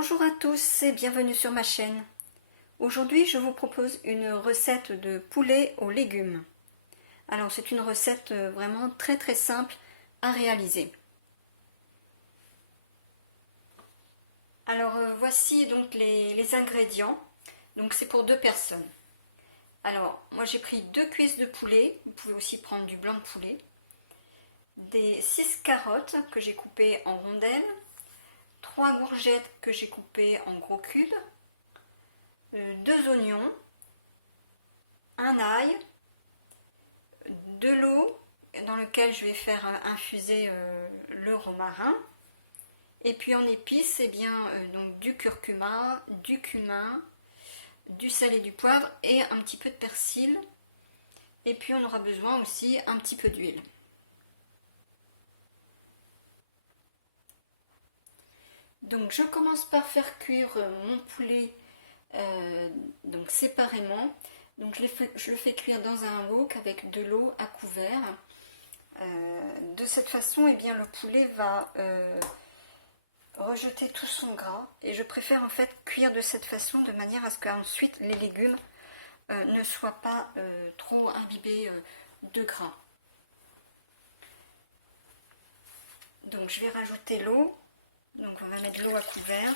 Bonjour à tous et bienvenue sur ma chaîne. Aujourd'hui je vous propose une recette de poulet aux légumes. Alors c'est une recette vraiment très simple à réaliser. Alors voici donc les ingrédients. Donc c'est pour 2 personnes. Alors moi j'ai pris 2 cuisses de poulet, vous pouvez aussi prendre du blanc de poulet, des 6 carottes que j'ai coupées en rondelles, 3 courgettes que j'ai coupées en gros cubes, 2 oignons, un ail, de l'eau dans lequel je vais faire infuser le romarin, et puis en épices, donc du curcuma, du cumin, du sel et du poivre et un petit peu de persil, et puis on aura besoin aussi un petit peu d'huile. Donc je commence par faire cuire mon poulet donc séparément. Donc je le fais cuire dans un wok avec de l'eau à couvert. De cette façon, le poulet va rejeter tout son gras. Et je préfère en fait cuire de cette façon de manière à ce qu'ensuite les légumes ne soient pas trop imbibés de gras. Donc je vais rajouter l'eau. Donc on va mettre l'eau à couvert.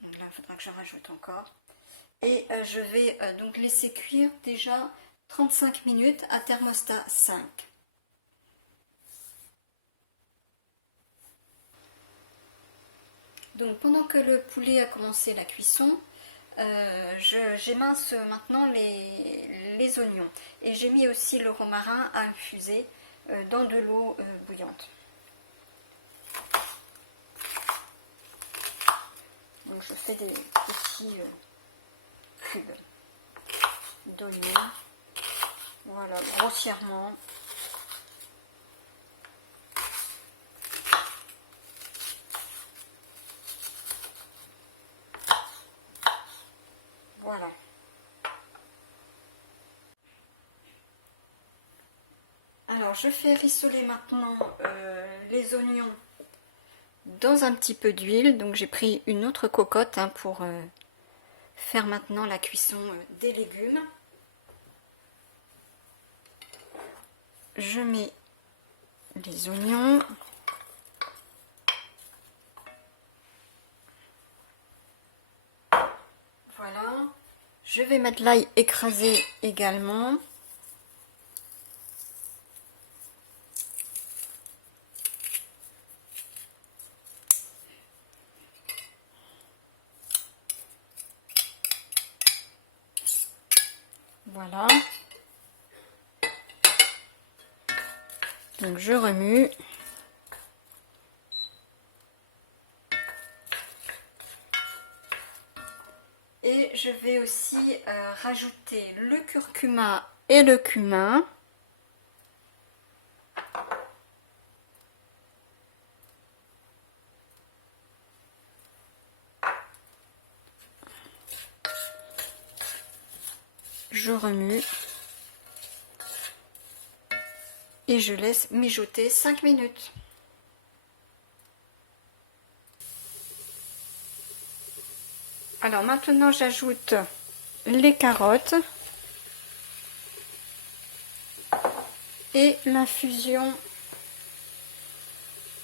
Donc là, il faudra que je rajoute encore. Et je vais donc laisser cuire déjà 35 minutes à thermostat 5. Donc pendant que le poulet a commencé la cuisson, j'émince maintenant les oignons. Et j'ai mis aussi le romarin à infuser dans de l'eau bouillante. Donc je fais des petits cubes d'oignons, voilà, grossièrement. Voilà. Alors je fais rissoler maintenant les oignons dans un petit peu d'huile. Donc j'ai pris une autre cocotte pour faire maintenant la cuisson des légumes. Je mets les oignons. Voilà. Je vais mettre l'ail écrasé également. Voilà. Donc je remue. Et je vais aussi rajouter le curcuma et le cumin. Je remue. Et je laisse mijoter 5 minutes. Alors maintenant j'ajoute les carottes et l'infusion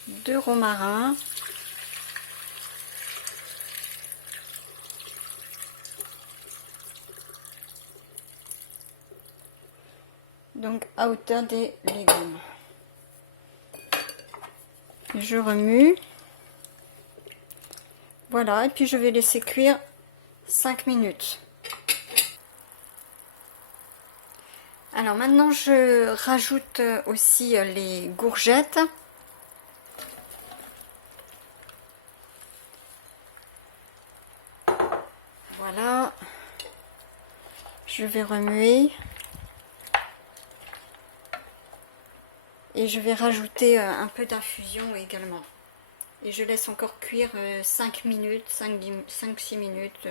de romarin. Donc à hauteur des légumes. Je remue. Voilà, et puis je vais laisser cuire 5 minutes. Alors maintenant je rajoute aussi les courgettes. Voilà. Je vais remuer. Et je vais rajouter un peu d'infusion également. Et je laisse encore cuire 5 minutes, 5-6 minutes.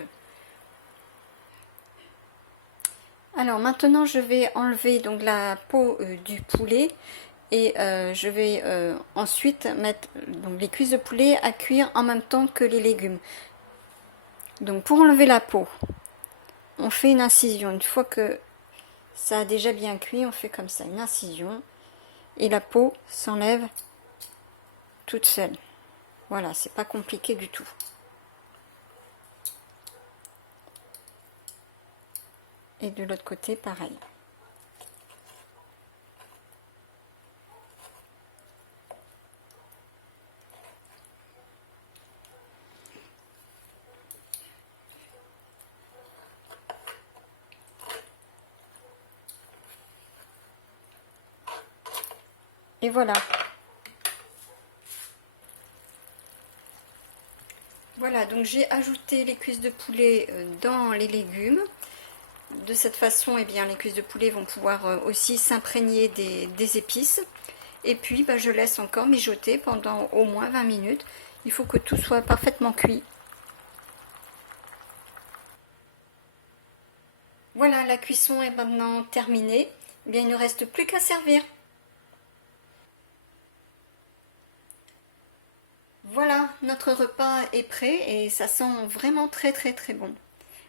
Alors maintenant je vais enlever donc la peau du poulet Et je vais ensuite mettre donc, les cuisses de poulet à cuire en même temps que les légumes. Donc pour enlever la peau, on fait une incision. Une fois que ça a déjà bien cuit, on fait comme ça, une incision. Et la peau s'enlève toute seule. Voilà, c'est pas compliqué du tout. Et de l'autre côté, pareil. Et voilà. Voilà, donc j'ai ajouté les cuisses de poulet dans les légumes. De cette façon, eh bien, les cuisses de poulet vont pouvoir aussi s'imprégner des épices. Et puis, je laisse encore mijoter pendant au moins 20 minutes. Il faut que tout soit parfaitement cuit. Voilà, la cuisson est maintenant terminée. Eh bien, il ne reste plus qu'à servir. Voilà, notre repas est prêt et ça sent vraiment très bon.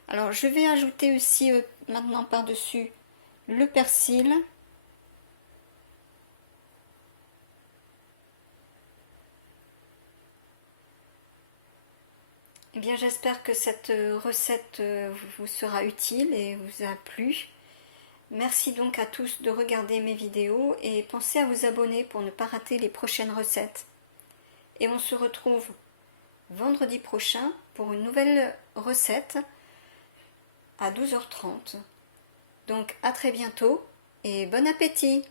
Alors je vais ajouter aussi maintenant par-dessus le persil. Eh bien j'espère que cette recette vous sera utile et vous a plu. Merci donc à tous de regarder mes vidéos et pensez à vous abonner pour ne pas rater les prochaines recettes. Et on se retrouve vendredi prochain pour une nouvelle recette à 12h30. Donc à très bientôt et bon appétit!